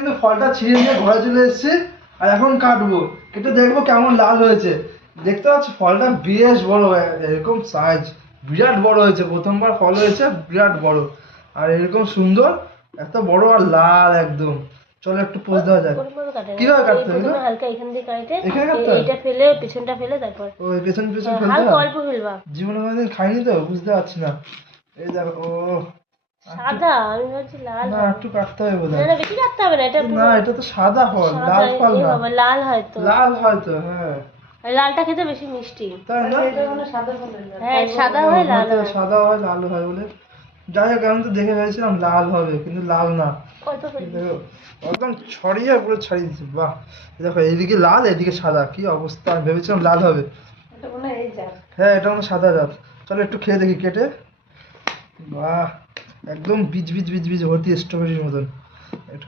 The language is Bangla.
কিন্তু ফলটা ছিঁড়ে নিয়ে ঘরে চলে এসেছি আর এখন কাটবো, কেটে দেখবো কেমন লাল হয়েছে। দেখতে পাচ্ছি ফলটা বেশ বড়, এরকম সাইজ বিরাট বড় হয়েছে, প্রথমবার ফল হয়েছে বিরাট বড় আর এরকম সুন্দর, এত বড় আর লাল একদম। চলো একটু পোজ দেওয়া যাক। কিভাবে কাটতে হবে? হালকা এখান দিয়ে কাটে, এখানে কাটতে হবে? এটা ফেলে পেছনটা ফেলে তারপর ওই পেছন পেছন ফেলতে হালকা হয়? অল্প ফেলবা। জীবনে কোনোদিন খাইনি তো, বুঝতে পারছি না। এই দেখো, ও সাদা, আমি ভাবছি লাল না, হবে। একটু কাটতে হবে বোধ না হয়। না, বেশি কাটতে হবে না, এটা না, এটা তো সাদা ফল, লাল ফল এ না। বাবা, লাল হয়তো। লাল হয়তো, হ্যাঁ। আর লালটা খেতে বেশি মিষ্টি। তাই না? হ্যাঁ, সাদা হয় লাল হয়তো হয়। সাদা হয় লাল হয় বলে। যাই হোক, আমি তো দেখে ভেবেছিলাম লাল হবে, কিন্তু লাল না। অল্প ফেলবি। দেখো, একদম ছড়িয়ে পুরো ছড়িয়ে দিচ্ছে, বাহ। দেখো, এইদিকে লাল এদিকে সাদা, কি অবস্থা! আমি ভেবেছিলাম লাল হবে। হ্যাঁ, এটা মানে সাদা জাত। চলো একটু খেয়ে দেখি কেটে। বাহ, একদম বীজ বীজ বীজ বীজ ভর্তি, স্ট্রবেরির মতন। একটু